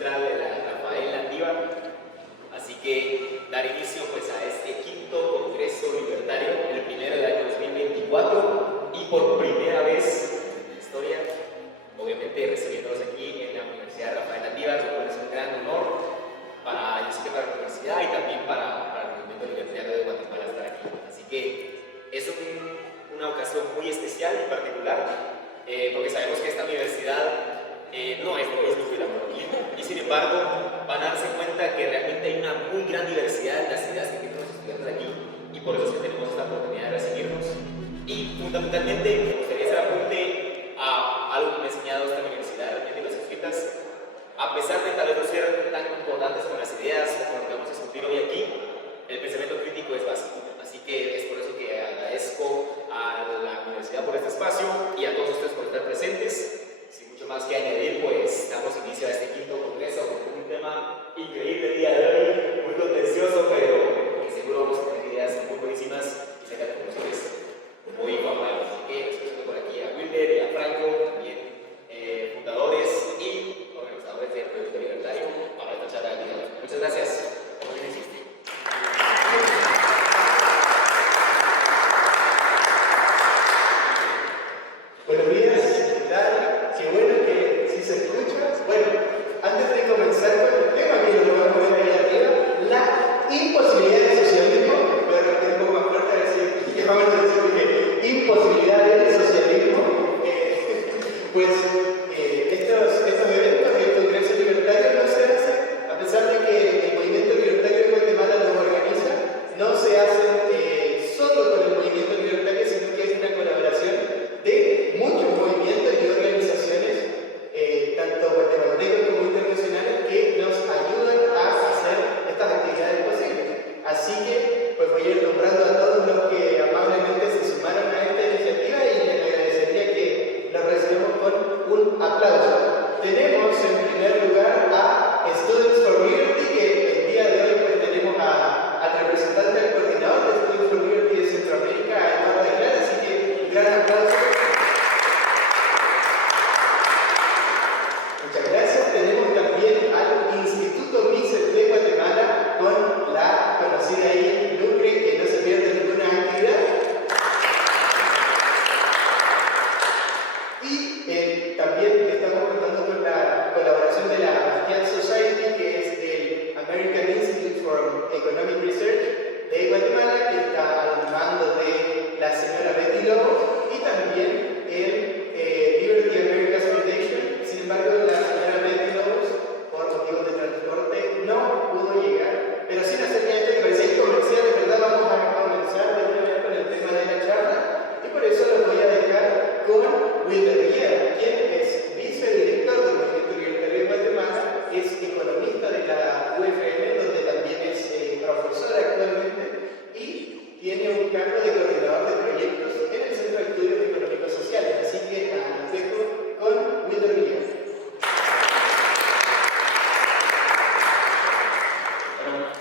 central de la Rafael Landívar. Así que dar inicio pues a este quinto Congreso Libertario, el primero del año 2024, y por primera vez en la historia, obviamente recibiéndolos aquí en la Universidad Rafael Landívar, lo cual es un gran honor para, yo sé que para la universidad y también para el movimiento libertario de Guatemala estar aquí. Así que es una ocasión muy especial y particular, porque sabemos que esta universidad no es lo mismo que la Morelia, y sin embargo van a darse cuenta que realmente hay una muy gran diversidad de las ideas que tienen los estudiantes aquí, y por eso es que tenemos esta oportunidad de recibirnos. Y fundamentalmente me gustaría hacer apunte a algo que me ha enseñado esta universidad, realmente los jesuitas, a pesar de tal vez no ser tan concordantes con las ideas o con lo que vamos a discutir hoy aquí, el pensamiento crítico es básico. Así que es por eso que agradezco a la universidad por este espacio y a todos ustedes por estar presentes. Sin mucho más que añadir, pues damos inicio a este quinto congreso con un tema increíble el día de hoy, muy contencioso, pero que seguro vamos a tener ideas muy buenísimas y sacar conclusiones muy favorables. Así que les presento por aquí a Wilder y a Franco, también fundadores y organizadores del Proyecto Libertario, para esta charla del día de hoy. Muchas gracias. Buenos días, ¿qué tal? Qué bueno que sí se escucha. Bueno, antes de comenzar con el tema, que lo vamos a ver ahí arriba, la imposibilidad del socialismo. Voy a repetir un poco más fuerte a ver si llamamos a decir que imposibilidad del socialismo. Pues estos eventos, el Congreso Libertario no se hace, a pesar de que el movimiento libertario de Guatemala los organiza, no se hacen solo con el movimiento libertario, sino que es una colaboración de muchos movimientos y organizaciones, tanto guatemaltecos como internacionales, que nos ayudan a hacer estas actividades posibles. Así que, pues voy a ir nombrando a todos los que amablemente se sumaron a esta iniciativa y les agradecería que los recibamos con un aplauso. Tenemos en primer lugar a Students for Liberty, que el día de hoy pues tenemos al representante del coordinador de Students for Liberty de Centroamérica, Eduardo Aguilar, así que un gran aplauso. Muchas gracias. Tenemos también al Instituto Mises de Guatemala con la conocida ahí Lucre, que no se pierde ninguna actividad. Y también estamos contando con la colaboración de la Bastian Society, que es del American Institute for Economic Research de Guatemala, que está al mando de la señora Betty Lobos, y también el Liberty Americas Foundation. Sin embargo, la señora Betty Lobos, por motivos de transporte, no pudo llegar. Pero sin hacer ya esto que parecía comercial, de verdad vamos a comenzar de una vez con el tema de la charla, y por eso los voy a dejar con Wilder Villera, quien es vicedirector del Movimiento Libertario de Guatemala, es economista de la UFM, donde también es profesor actualmente, y tiene un cargo de coordinador de proyectos en el Centro de Estudios Económicos Sociales. Así que los dejo con Wilder Villera.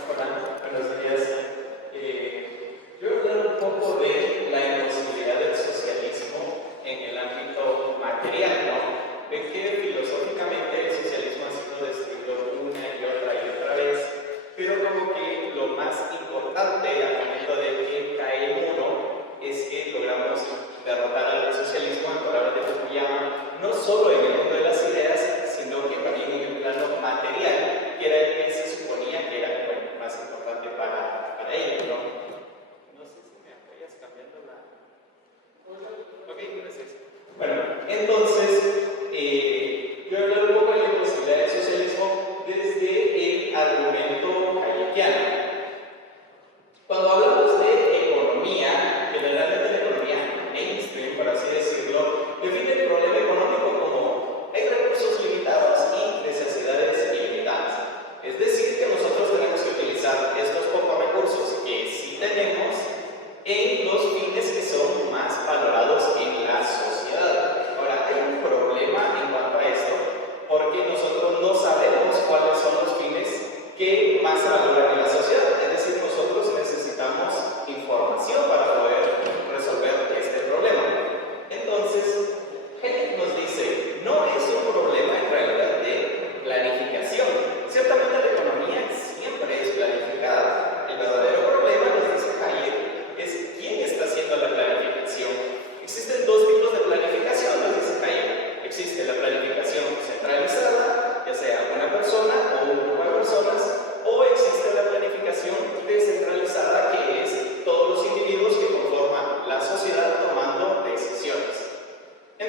Hola, buenos días. Yo voy a hablar un poco de la imposibilidad del socialismo en el ámbito material, ¿no? Ven que filosóficamente el socialismo ha sido descrito una y otra vez, pero como que lo más importante al momento de que cae el muro es que logramos derrotar al socialismo en palabras de Fukuyama, no solo en el mundo de las ideas, sino que también en el plano material, que era el que se suponía que era más importante para ellos, ¿no? No sé si me apoyas cambiando la... Ok, gracias. Bueno, entonces, yo voy a hablar un poco de la imposibilidad del socialismo desde el argumento hayekiano. Cuando hablamos de economía, generalmente la economía mainstream, por así decirlo, define el problema económico como hay recursos limitados y necesidades ilimitadas. Es decir, que nosotros tenemos que utilizar estos pocos recursos que sí tenemos en los fines que son más valorados en la sociedad. Ahora, hay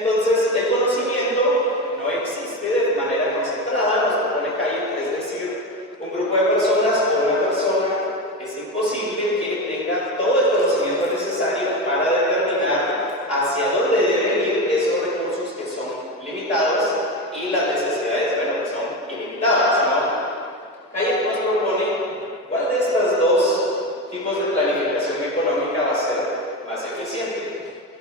Entonces, el conocimiento no existe de manera concentrada, nos propone Hayek, es decir, un grupo de personas o una persona, es imposible que tenga todo el conocimiento necesario para determinar hacia dónde deben ir esos recursos que son limitados y las necesidades, bueno, que son ilimitadas, ¿no? Hayek nos propone cuál de estos dos tipos de planificación económica va a ser más eficiente.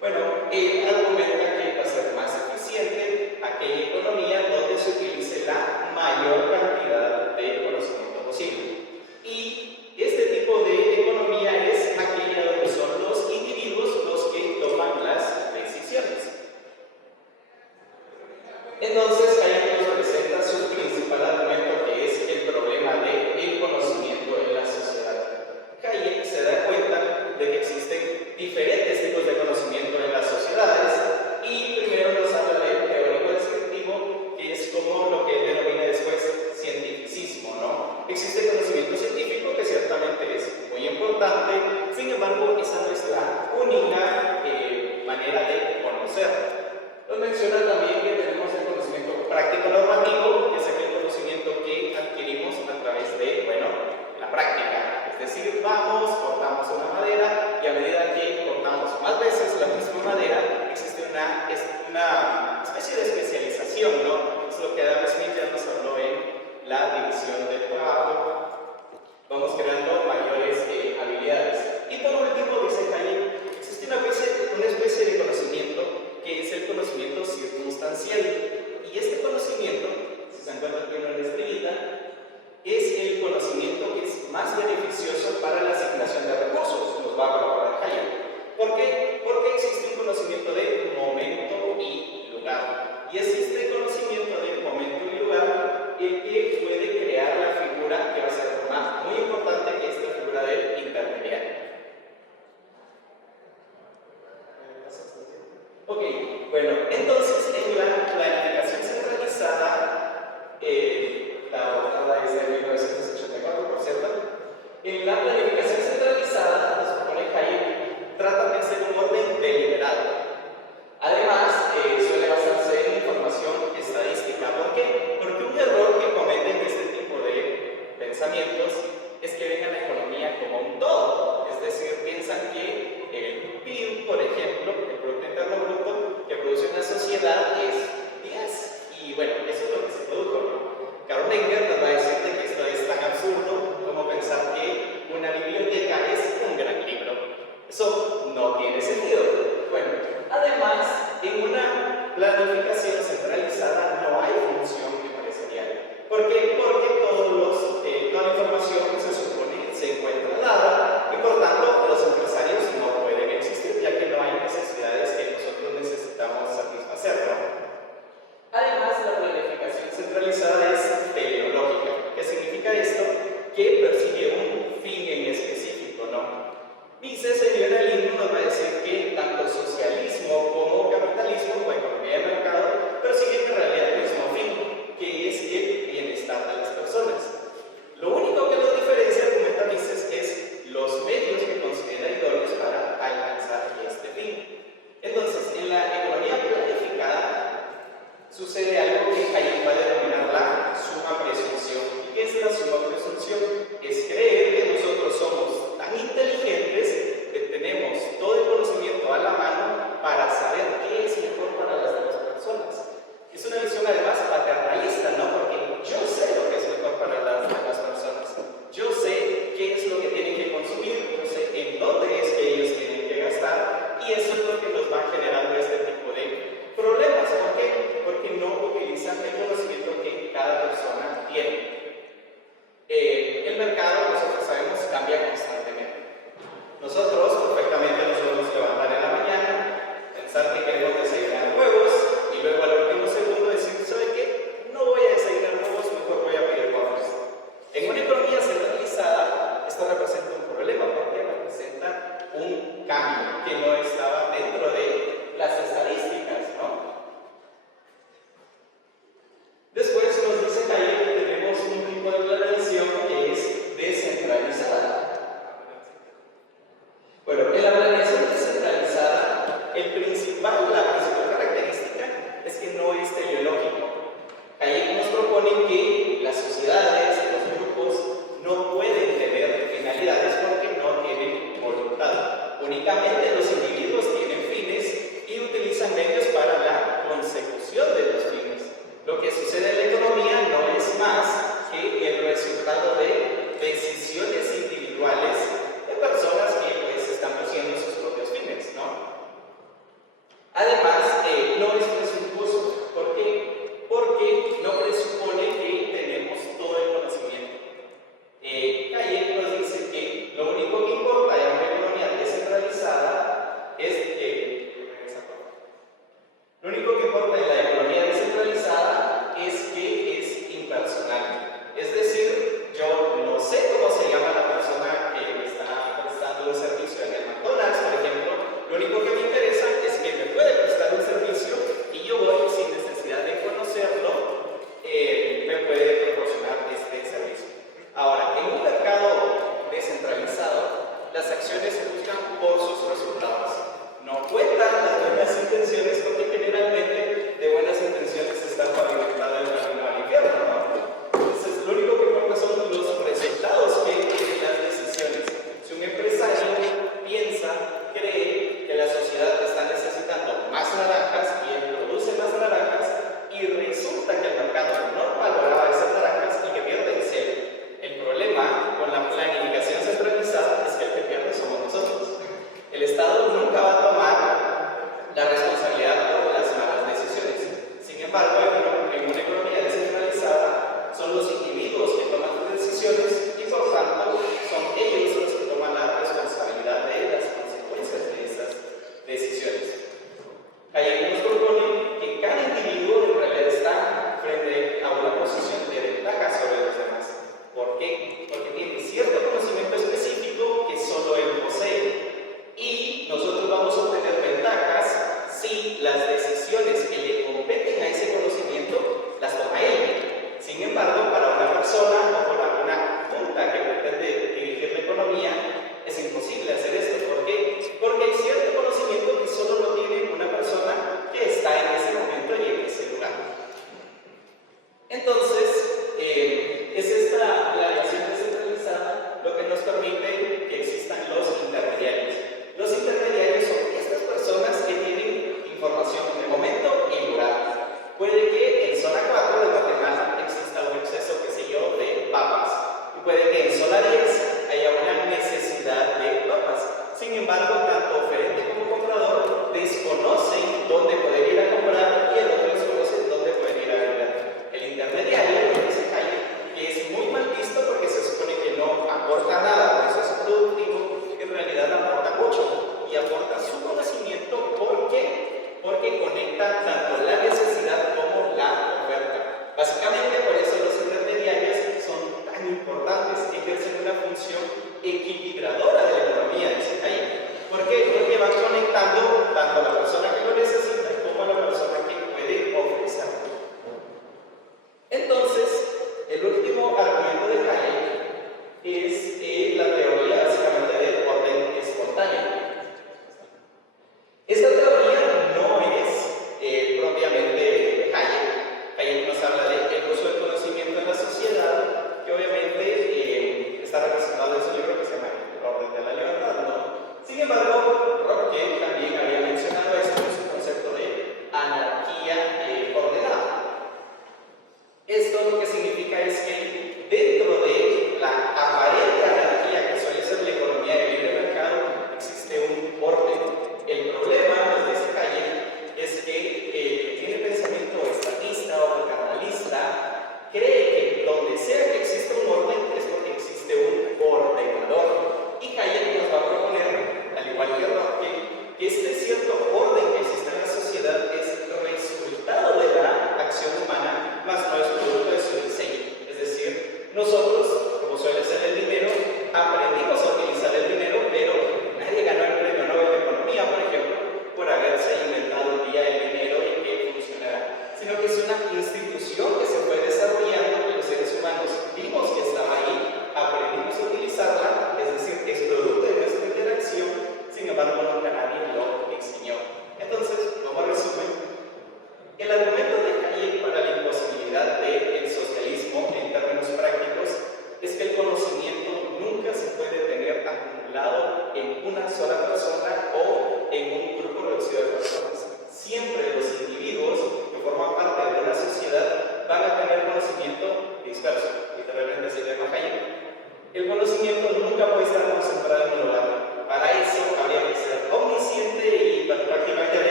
Bueno, él argumenta que va a ser más eficiente aquella economía donde se utilice la mayor cantidad de conocimiento posible. Y este tipo de economía es aquella donde son los individuos los que toman las decisiones. Entonces, Hayek nos presenta su principal argumento, que es el problema del conocimiento en la sociedad. Hayek se da cuenta de que existen diferentes tipos de conocimiento en las sociedades y primero nos habla del teórico descriptivo, que es como lo que él denomina después cientificismo, ¿no? Existe conocimiento científico que ciertamente es muy importante, sin embargo, esa no es la única manera de conocer. Nos menciona también que tenemos el conocimiento práctico normativo, que es aquel conocimiento que adquirimos a través de, bueno, la práctica. Es decir, vamos, cortamos una madera y a medida que cortamos más veces la misma madera, existe una especie de especialización, ¿no? Es lo que Adam Smith ya nos habló en la división del trabajo. Vamos creando mayores habilidades. Y por último, dice Hayek, existe una especie de conocimiento que es el conocimiento circunstancial. Y este conocimiento, si se encuentra aquí en la estrellita, es el conocimiento que es más beneficioso para la asignación de recursos, nos va a colaborar Hayek. ¿Por qué? Porque existe un conocimiento de momento y lugar. Y es este conocimiento de momento y lugar el que puede crear la figura que va a ser muy importante, que es la figura del intermediario. Ok, bueno, entonces en la planificación centralizada, la portada es de 1984, por cierto, en la planificación centralizada, nos propone Hayek, trata de ser un orden deliberado. Además, suele basarse en información estadística. ¿Por qué? Porque un error que cometen este tipo de pensamientos es que ven a la economía como un todo. Es decir, piensan que el PIB, por ejemplo, el Producto Interno Bruto que produce una sociedad es 10. Y bueno, eso es lo que se produjo, ¿no? Karl Menger nos va a decir que esto es tan absurdo como pensar que una biblioteca es un gran Hay algunos proponen que cada individuo en realidad está frente a una posición de ventaja sobre los demás. ¿Por qué? Porque tiene cierto conocimiento específico que solo él posee. Y nosotros vamos a obtener ventajas si las decisiones que le competen a ese conocimiento las toma él. Sin embargo, para una persona o para una junta que pretende dirigir la economía, es imposible hacer esto. ¿Por qué? Porque hay cierto conocimiento que solo lo tiene una persona que está en ese momento y en ese lugar. Entonces,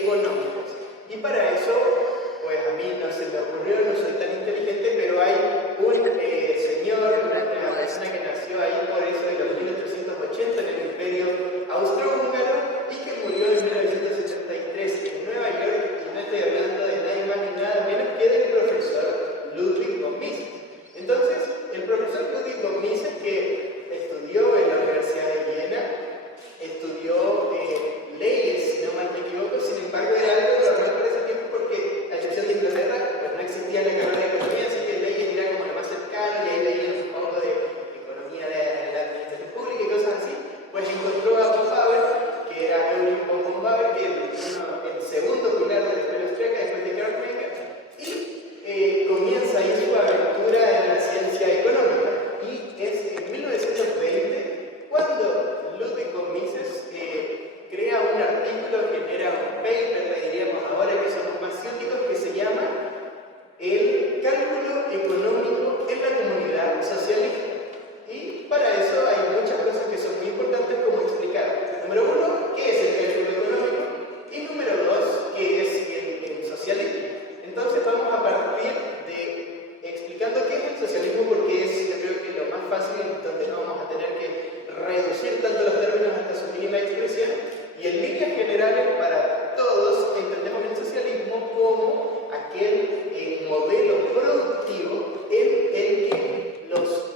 económicos. Y para eso, pues a mí no se me ocurrió, no soy tan inteligente, pero hay un señor, una persona que nació ahí por eso de los 1880 en el Imperio Austrohúngaro y que murió en 1973 en Nueva York, y no estoy hablando de nadie más ni nada menos que del profesor Ludwig von Mises. Entonces, el profesor Ludwig von Mises, que estudió en la Universidad de Viena, estudió leyes, si no mal me equivoco, sin embargo era algo normal por ese tiempo porque a excepción de Inglaterra pues no existía la carrera de economía, así que leyes era como lo más cercano y ahí leían un poco de economía de la administración pública y cosas así. Pues encontró a von Bauer, que era Eugen von Bauer, que es el segundo pilar de la escuela austríaca después de Karl Marx, y comienza ahí su aventura en la ciencia económica. Y es en 1920 cuando Ludwig von Mises crea un artículo, genera un paper, le diríamos ahora que somos más científicos, que se llama El cálculo económico en la comunidad socialista. Y para eso hay muchas cosas que son muy importantes como explicar. Número uno, ¿qué es el cálculo económico? Y número dos, ¿qué es el socialismo? Entonces vamos a partir de explicando qué es el socialismo, porque es, yo creo que lo más fácil, donde no vamos a tener que reducir tanto los términos hasta su mínima expresión. Y en líneas generales, para todos, entendemos el socialismo como aquel modelo productivo en el que los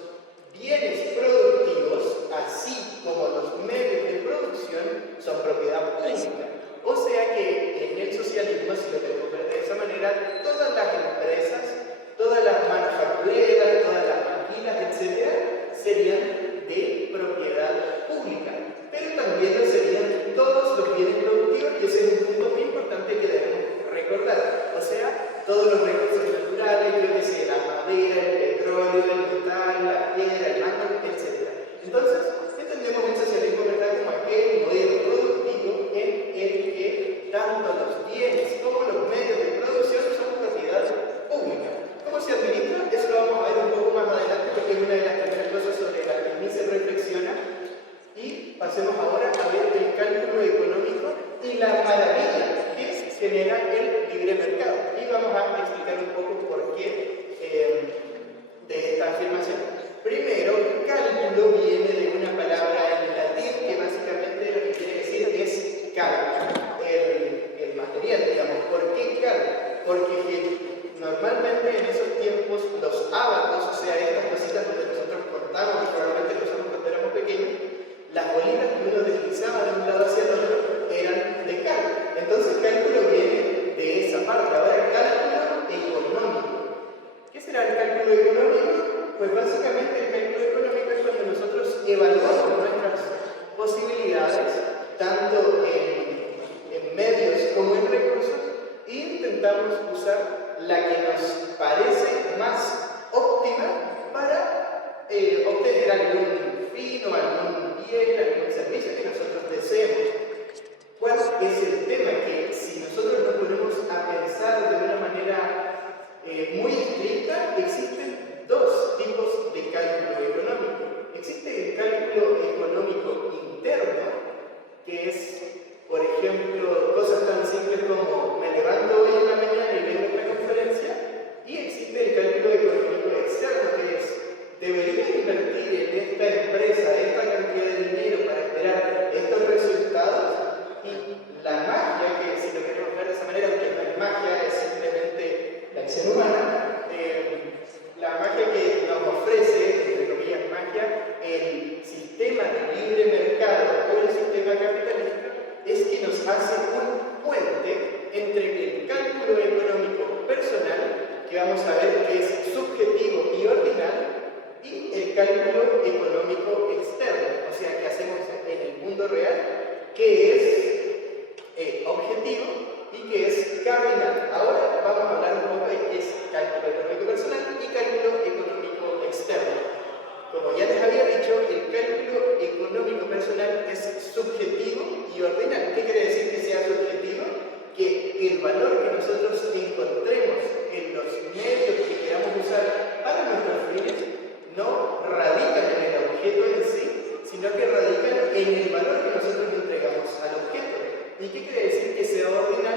bienes productivos, así como los medios de producción, son propiedad pública. O sea que en el socialismo, si lo queremos ver de esa manera, todas las empresas, todas las manufactureras, todas las maquilas, etc., serían de propiedad pública. Pero también lo serían todos los bienes productivos, y ese es un punto muy importante que debemos recordar. O sea, todos los recursos naturales, yo que sé, la madera, el petróleo, el metal, la piedra, el mármol, etc. Entonces, entendemos el socialismo, ¿verdad?, como aquel modelo productivo en el que tanto los bienes como los medios de producción son propiedad pública. ¿Cómo se administra? Eso lo vamos a ver un poco más adelante, porque es una de las primeras cosas sobre las que ni se reflexiona. Y pasemos ahora a ver el cálculo económico y la maravilla que genera el libre mercado. Y vamos a explicar un poco por qué de esta afirmación. Primero, cálculo viene de una palabra en latín que básicamente lo que quiere decir es cálculo, el material, digamos. ¿Por qué cálculo? Porque normalmente en esos tiempos los ábacos, o sea, estas cositas donde nosotros cortamos, probablemente lo usamos cuando éramos pequeños, las bolitas que uno deslizaba de un lado hacia el otro eran de cálculo. Entonces cálculo viene de esa parte. Ahora, cálculo económico. ¿Qué será el cálculo económico? Pues básicamente el cálculo económico es cuando nosotros evaluamos nuestras posibilidades, tanto en medios como en recursos, e intentamos usar la que nos parece más óptima para obtener algún fin o algún bien, algún servicio que nosotros deseemos. ¿Cuál es el tema? Que si nosotros nos ponemos a pensar de una manera muy estricta, existen dos tipos de cálculo económico. Existe el cálculo económico interno, que es, por ejemplo, cosas tan simples como me levanto hoy en la mañana y vengo a una conferencia, y existe el cálculo económico externo, que es debería invertir en esta empresa esta cantidad de dinero para esperar estos resultados. Y la magia, que si lo queremos ver de esa manera, aunque no es magia, es simplemente la acción humana, la magia que nos ofrece, entre comillas magia, el sistema de libre mercado o el sistema capitalista, es que nos hace un puente entre el cálculo económico personal, que vamos a ver que es subjetivo y ordinal, y el cálculo económico externo, o sea, que hacemos en el mundo real, que es objetivo y que es cardinal. Ahora vamos a hablar un poco de qué es cálculo económico personal y cálculo económico externo. Como ya les había dicho, el cálculo económico personal es subjetivo y ordinal. ¿Qué quiere decir que sea subjetivo? Que el valor que nosotros encontremos en los medios que queramos usar para nuestros fines no radican en el objeto en sí, sino que radican en el valor que nosotros entregamos al objeto. ¿Y qué quiere decir que sea ordinal?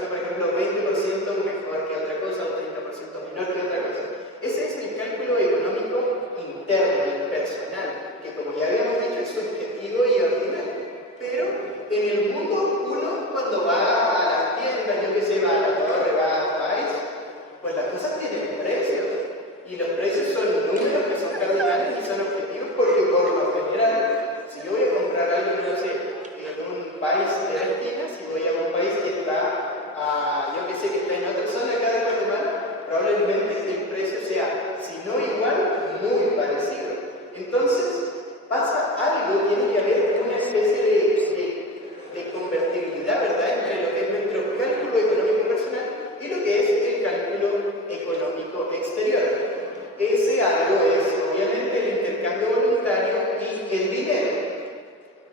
persona, por ejemplo, 20% mejor que otra cosa o 30% menor que otra cosa. Ese es el cálculo económico interno, personal, que como ya habíamos dicho es subjetivo y ordinario. Pero en el mundo uno cuando va a las tiendas, yo que sé, va a la torre, va a país, pues las cosas tienen precios. Y los precios son números que son cardinales y son objetivos porque por lo general, si yo voy a comprar algo, no sé, en un país de la esquina, si voy a un país que está, yo que sé, que está en otra zona acá de Guatemala, probablemente el precio sea, si no igual, muy parecido. Entonces, pasa algo, tiene que haber una especie de convertibilidad, ¿verdad?, entre lo que es nuestro cálculo económico personal y lo que es el cálculo económico exterior. Ese algo es, obviamente, el intercambio voluntario y el dinero.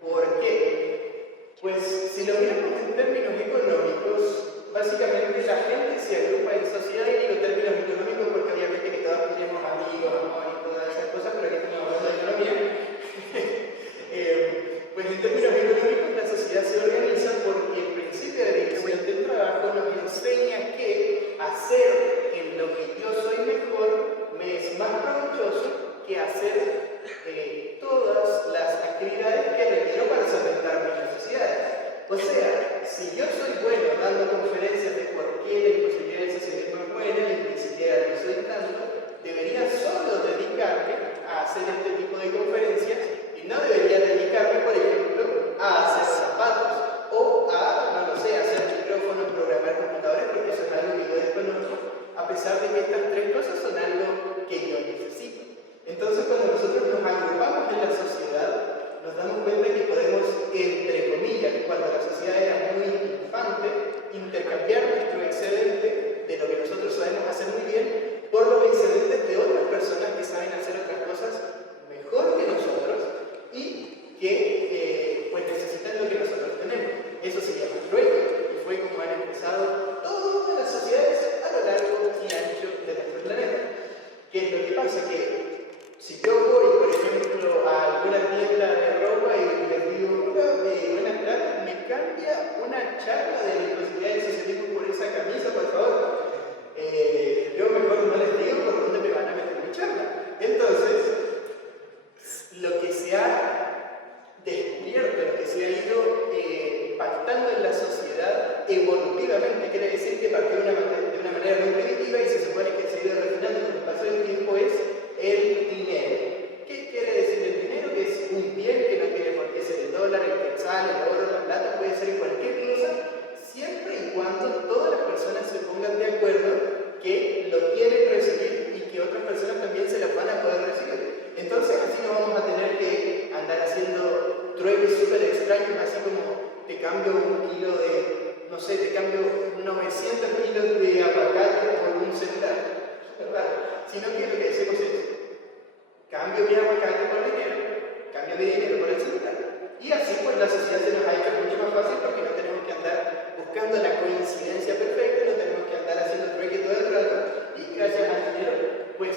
¿Por qué? Pues, si lo miramos en términos económicos, básicamente la gente se agrupa en sociedad, y digo términos económicos porque obviamente que todos tenemos amigos, amor y todas esas cosas, pero aquí estamos hablando de economía. Pues en términos económicos la sociedad se organiza porque el principio de división del trabajo nos enseña que hacer en lo que yo soy mejor me es más provechoso que hacer todas las actividades que requiero para solventar mis necesidades. O sea, si yo soy bueno dando conferencias de por qué la imposibilidad del socialismo es buena y ni siquiera lo soy tanto, debería solo dedicarme a hacer este tipo de conferencias y no debería dedicarme, por ejemplo, a hacer zapatos o a, no lo sé, hacer micrófonos, programar computadores, porque eso es algo que yo desconozco, a pesar de que estas tres cosas son algo que yo necesito. Entonces, cuando nosotros nos agrupamos en la sociedad, nos damos cuenta que podemos, entre comillas, cuando la sociedad era muy infante, intercambiar nuestro excedente de lo que nosotros sabemos hacer muy bien por los excedentes de otras personas que saben hacer otras cosas mejor que nosotros y que pues necesitan lo que nosotros tenemos. Eso se llama trueque y fue como han empezado todas las sociedades a lo largo y ancho de nuestro planeta. ¿Qué es lo que pasa? Que si yo voy, por ejemplo, a alguna tienda de ropa y les digo, buenas tardes, ¿me cambia una charla de la imposibilidad del socialismo por esa camisa, por favor? Yo mejor no les digo por dónde me van a meter mi charla. Entonces, lo que se ha descubierto, lo que se ha ido pactando en la sociedad evolutivamente, quiere decir que partió de una manera muy primitiva y se supone que se ha ido refinando con el paso del tiempo, es el dinero. ¿Qué quiere decir el dinero? Que es un bien que no tiene por qué ser el dólar, el quetzal, el oro, la plata, puede ser cualquier cosa, siempre y cuando todas las personas se pongan de acuerdo que lo quieren recibir y que otras personas también se las van a poder recibir. Entonces así no vamos a tener que andar haciendo trueques súper extraños, así como te cambio un kilo de, no sé, te cambio 900 kilos de aguacate por un celular. ¿Verdad? Sino que lo que decimos es, cambio mi aguacate por dinero, cambio mi dinero por el celular. Y así pues la sociedad se nos ha hecho mucho más fácil porque no tenemos que andar buscando la coincidencia perfecta, no tenemos que andar haciendo trueque todo el rato y gracias al dinero pues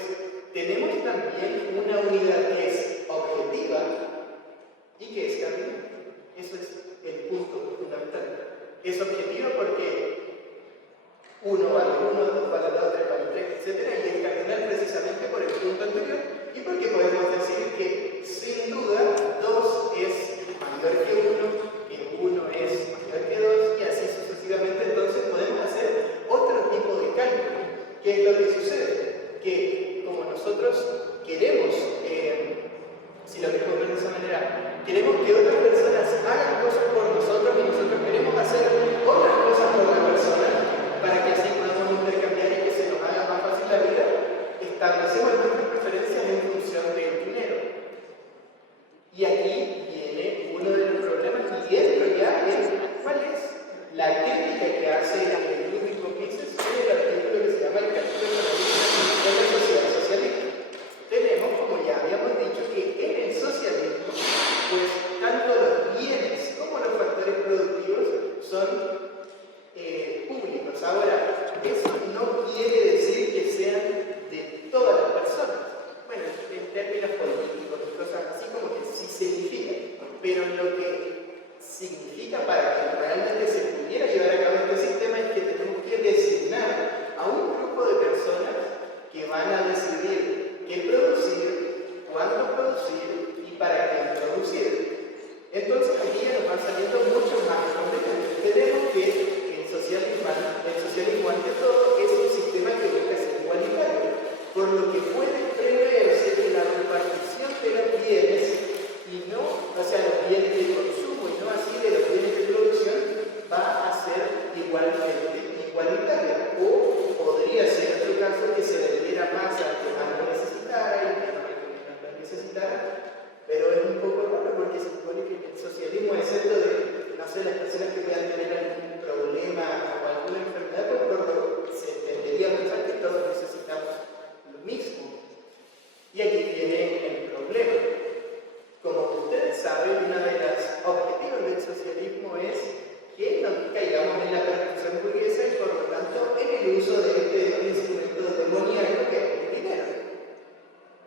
tenemos también una unidad que es objetiva y que es cambiante. Eso es el punto fundamental. Es objetiva porque 1 vale 1, 2 vale 2, 3 vale 3, etc. Y es cardinal precisamente por el punto anterior y porque podemos decir que sin duda 2 es mayor que 1, que 1 es mayor que 2 y así sucesivamente. Entonces podemos hacer otro tipo de cálculo. ¿Qué es lo que sucede? Que como nosotros queremos, si lo queremos ver de esa manera, queremos que otras personas hagan cosas por nosotros y nosotros queremos hacer otras cosas por la persona para que así podamos intercambiar y que se nos haga más fácil la vida, establecemos nuestras preferencias en función del dinero. Y aquí viene uno de los problemas y entro ya en cuál es la crítica que hace el grupo Mises en el artículo que se llama El cálculo económico de la sociedad socialista. Tenemos, como ya habíamos dicho, que en el socialismo, pues tanto los bienes como los factores productivos son públicos. Ahora, eso no quiere decir que sean de todas las personas. Bueno, en términos políticos y cosas así como que sí significa, pero lo que significa para que realmente se pudiera llevar a cabo este sistema es que personas que puedan tener algún problema o alguna enfermedad, pues por lo que se tendería a pensar que todos necesitamos lo mismo. Y aquí viene el problema. Como ustedes saben, uno de los objetivos del socialismo es que no caigamos en la perfección burguesa y por lo tanto en el uso de este instrumento demoníaco que es el dinero.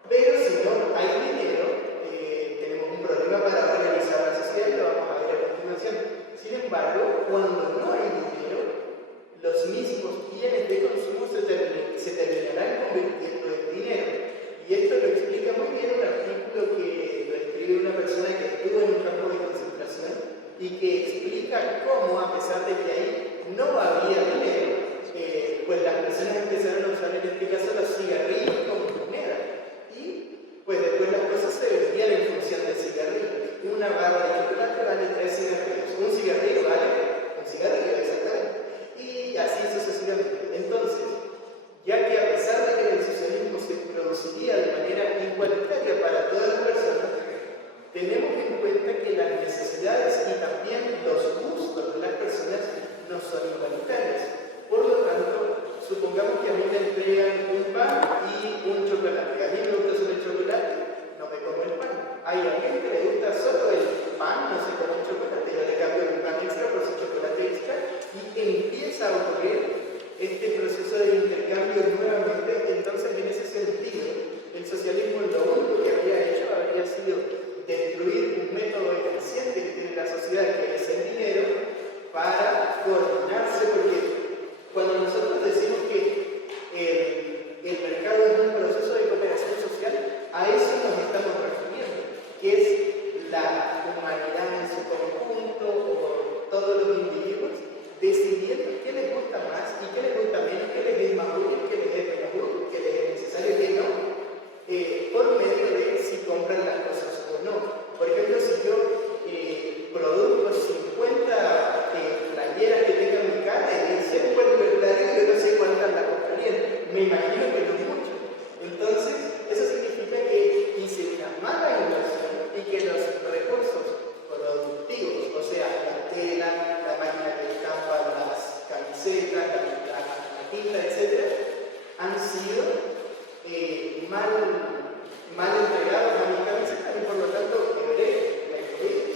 Pero si no hay dinero, tenemos un problema para organizar la sociedad y lo vamos a ver a continuación. Sin embargo, cuando no hay dinero, los mismos bienes de consumo se terminarán convirtiendo en dinero. Y esto lo explica muy bien un artículo que lo escribe una persona que estuvo en un campo de concentración y que explica cómo, a pesar de que ahí no había dinero, pues las personas empezaron a usar en este caso los cigarrillos como moneda. Y pues después las cosas se vendían en función del cigarrillo. Una barra de chocolate vale 3 cigarrillos. Un cigarrillo vale un cigarrillo, exactamente. Y así sucesivamente. Entonces, ya que a pesar de que el socialismo se produciría de manera igualitaria para todas las personas, tenemos en cuenta que las necesidades y también los gustos de las personas no son igualitarios. Por lo tanto, supongamos que a mí me entregan un pan y un chocolate. A mí me gusta solo el chocolate, no me como el pan. Hay alguien que le gusta solo el pan, no se come el chocolate. Yo le cambio el pan extra por su chocolate extra y empieza a ocurrir este proceso de intercambio nuevamente. Entonces, en ese sentido, el socialismo lo único que habría hecho habría sido destruir un método eficiente que tiene la sociedad, que es el dinero, para coordinarse, porque cuando nosotros decimos que el mercado es un proceso de cooperación social, a eso nos estamos refiriendo, que es la humanidad en su conjunto, o todos los individuos, decidiendo qué les gusta más y qué les gusta menos, qué les es más útil, qué les es menos útil, qué les es necesario, qué no, por medio de si compran las cosas o no. Por ejemplo, si yo produzco 50 playeras que tengan mi cara y ser un buen libertario, yo no sé cuántas las comprarían. Me imagino que no mucho. Entonces, eso significa que hice una mala inversión y que los recursos productivos, o sea, la tela, la máquina que estampa las camisetas, la tinta, etc., han sido mal entregados a mis camisetas y por lo tanto quebré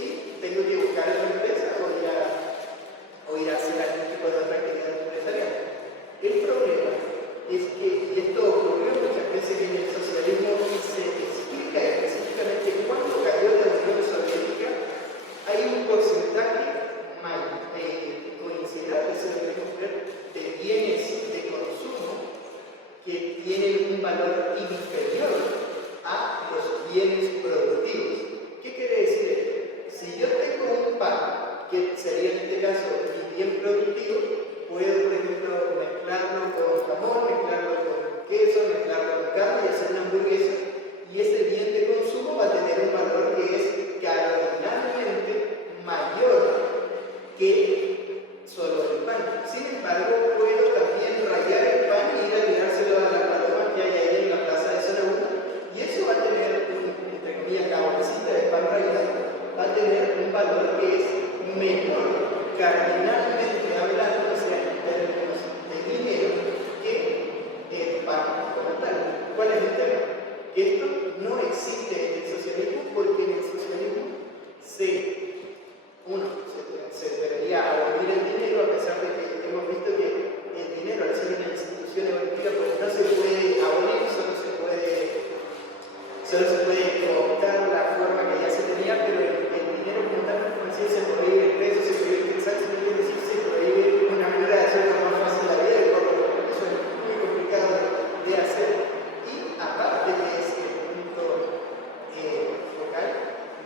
y tengo que buscar otra empresa o ir a hacer algún tipo de otra actividad empresarial. El problema es que, y esto ocurrió muchas veces en el socialismo y se explica específicamente cuando cayó la Unión Soviética, hay un porcentaje considerable, se debemos ver, de bienes de consumo que tienen un valor inferior a los bienes productivos. ¿Qué quiere decir esto? Si yo tengo un pan, que sería en este caso mi bien productivo, puedo, por ejemplo, mezclarlo con jamón, mezclarlo con queso, mezclarlo con carne y hacer una hamburguesa, y ese bien de consumo va a tener un valor que es cardinalmente mayor que solo el pan. Sin embargo, puedo también rayar el pan y ir a tirárselo a la paloma que hay ahí en la plaza de zona 1, y eso va a tener, entre comillas, cabecita de pan rayado, va a tener un valor que es menor, cardinalmente hablando, o sea, en términos de dinero, que el pan como tal. ¿Cuál es el tema? Que esto no existe en el socialismo, porque en el socialismo se debería abolir el dinero, a pesar de que hemos visto que el dinero, al ser una institución evolutiva, pues no se puede abolir, solo se puede cooptar la forma que ya se tenía, pero el dinero como tal, como decía, se prohíbe el precio, se prohíbe el saco, se prohíbe una manera de hacerlo más fácil la vida, y por lo tanto eso es muy complicado de hacer. Y aparte de ese punto focal,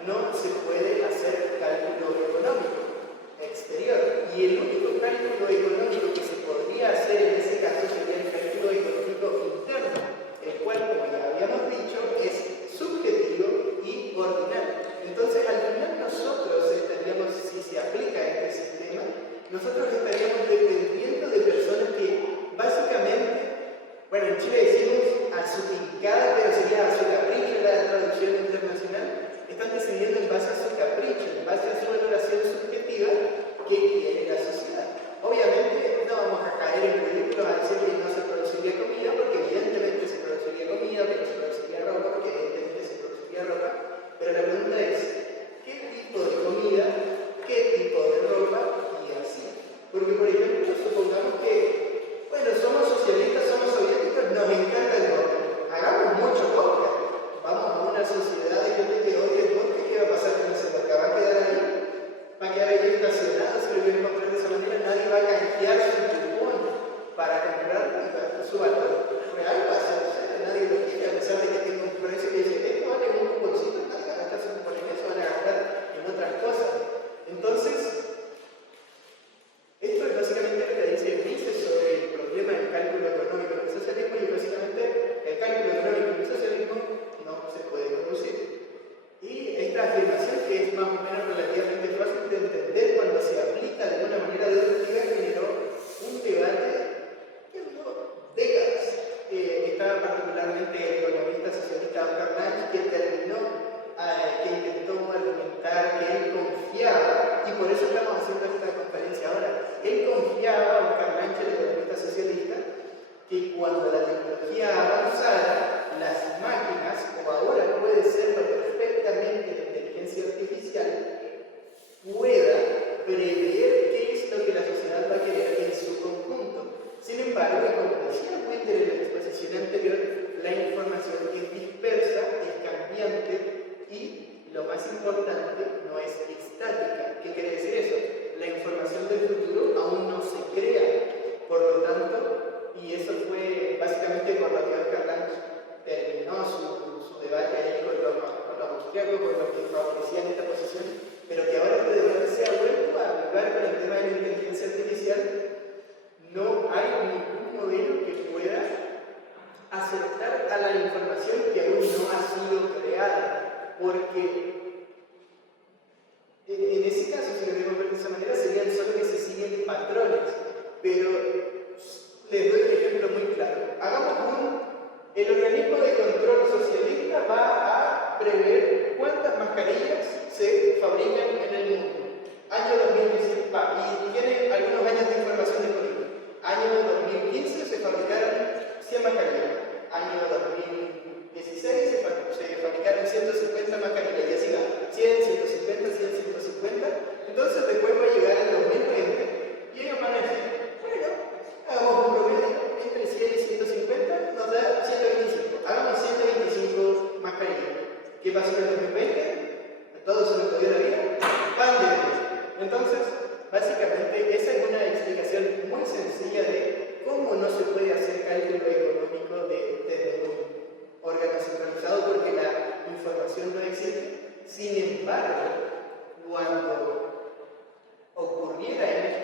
no se puede hacer cálculo económico exterior, y el único cálculo económico que se podría hacer en ese caso sería el cálculo económico interno, el cual, como ya habíamos dicho, es subjetivo y ordinal. Entonces, al final nosotros estaríamos, si se aplica este sistema, nosotros estaríamos dependiendo de personas que básicamente, bueno, en Chile decimos a su picada, pero sería a su capricho la traducción internacional, están decidiendo en base a su capricho, en base a su valoración subjetiva, qué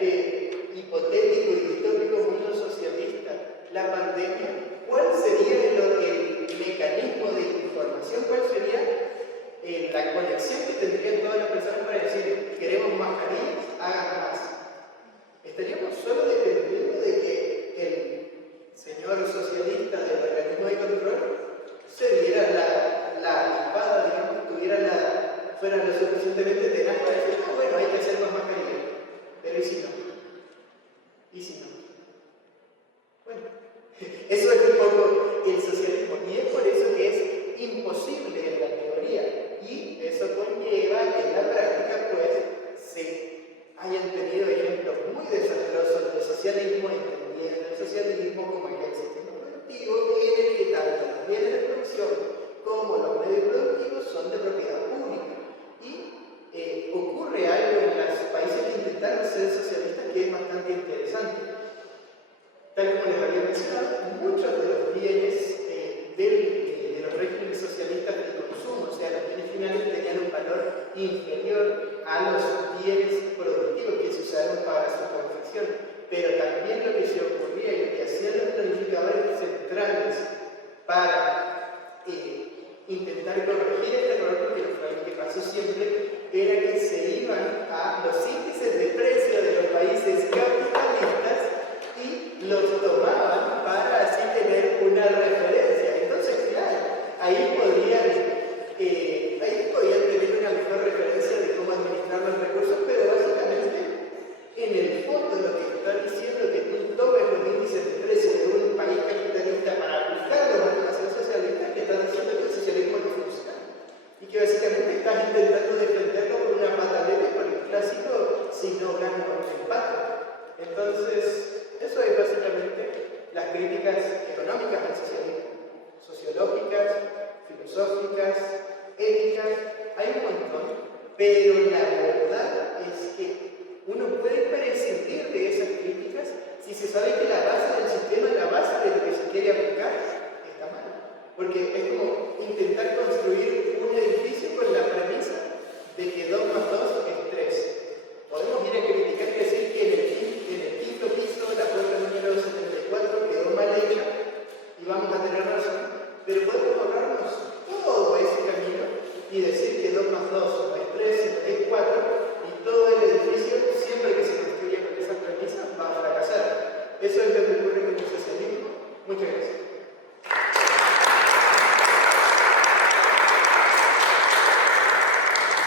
este hipotético y distópico mundo socialista, la pandemia, ¿cuál sería el mecanismo de información? ¿Cuál sería la conexión que tendrían todas las personas para decir, queremos mascarillas, hagan más? Estaríamos solo dependiendo de que el señor socialista del organismo de control se diera la espada, digamos, fuera lo suficientemente tenaz para decir, no, bueno, hay que hacer más mascarillas. Pero ¿y si no? ¿Y si no? Bueno, eso es un poco el socialismo, y es por eso que es imposible en la teoría, y eso conlleva que en la práctica pues se hayan tenido ejemplos muy desastrosos de socialismo, entendiendo el socialismo como el sistema productivo, en el que tanto los bienes de producción como los medios productivos son de propiedad pública. Y ocurre algo en los países que intentaron ser socialistas que es bastante interesante. Tal como les había mencionado, muchos de los bienes de los regímenes socialistas de consumo, o sea, los bienes finales tenían un valor inferior a los bienes productivos que se usaron para su confección. Pero también lo que se ocurría y lo que hacían los planificadores centrales para intentar corregir este error, porque lo que pasó siempre era que se iban a los índices de precio de los países capitalistas y los tomaban para así tener una referencia. Entonces, claro, ahí podían tener una mejor referencia de cómo administrar los recursos, pero básicamente, en el fondo, lo que está diciendo que tú tomes los índices de precio de un país capitalista para aplicarlos a la nación socialista, que estás diciendo que el socialismo no funciona. Y que básicamente estás intentando defenderlo por una pataleta, por el clásico, si no gano, empate. Entonces, eso es básicamente las críticas económicas al socialismo, sociológicas, filosóficas, éticas, hay un montón, pero la verdad es que uno puede prescindir de esas críticas si se sabe que la base del sistema, la base de lo que se quiere aplicar, está mal. Porque es como intentar construir un edificio con la premisa de que 2 más 2 es 3. Podemos ir a criticar y decir que en el quinto piso la puerta número 74 quedó mal hecha y vamos a tener razón, pero podemos ahorrarnos todo ese camino y decir que 2 más 2 no es 3, sino que es 4, y todo el edificio, siempre que se construya con esa premisa, va a fracasar. Eso es lo que ocurre con el socialismo. Muchas gracias.